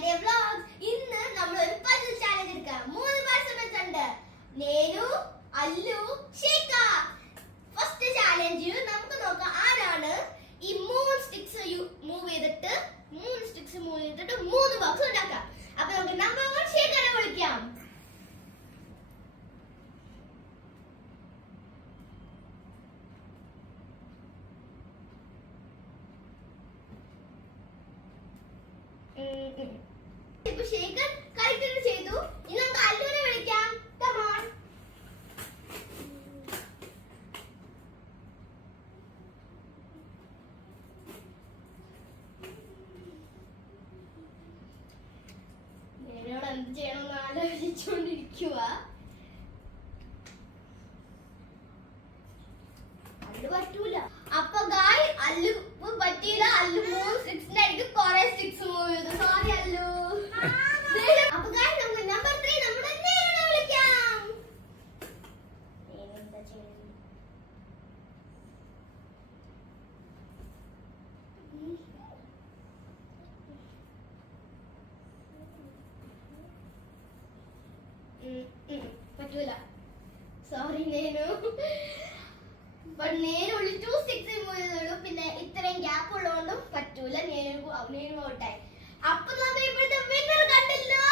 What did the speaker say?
And vlogs. ഇന്ന് നമ്മൾ ഒരു പസിൽ ചാലഞ്ച് എടുക്കാം. 3 പാർട്ടിസിപ്പൻസ് ഉണ്ട്. നേനു, അല്ലു, ഷേഖ. ഫസ്റ്റ് ചാലഞ്ച് നമുക്ക് നോക്കാം ആരാണ് ഈ 3 സ്റ്റിക്സ് മൂവ് ചെയ്തിട്ട് 3 ബോക്സ് ഉണ്ടാക്കാം. അപ്പോൾ നമുക്ക് നമ്പർ 1 ഷേഖനെ വിളിക്കാം. ഇപ്പൊ ശേഖർ കളിക്കുന്നത് ചെയ്തു. ഇനി നമുക്ക് അല്ലുവിനെ വിളിക്കാം. Come on. എന്നോട് എന്ത് ചെയ്യണമെന്ന് ആലോചിച്ചുകൊണ്ടിരിക്കുക. അല്ലു പറ്റൂല. അപ്പൊ ഗായ് അല്ലു പറ്റിയില്ല. അല്ലു 3 സ്റ്റിക്സിന്റെ അടിക്ക് കുറെ സ്റ്റിക്സ് മൂവ് ചെയ്തു. സോറി അല്ലു. അപ്പൊ ഗായ് നമുക്ക് നമ്പർ 3 നമ്മുടെ നേരിനെ വിളിക്കാം. എന്താ ചെയ്യുന്നത്? പറ്റൂല. സോറി നേനു. നേനു 2 സ്റ്റിക്സ് മൂവ് ചെയ്തോളൂ. പിന്നെ ഇത്രയും ഗ്യാപ്പ് ഉള്ളതുകൊണ്ടും പറ്റൂല. നേനു ഔട്ടായി. അപ്പൊ നമ്മൾ ഇപ്പോഴത്തെ വിന്നർ കണ്ടില്ലോ.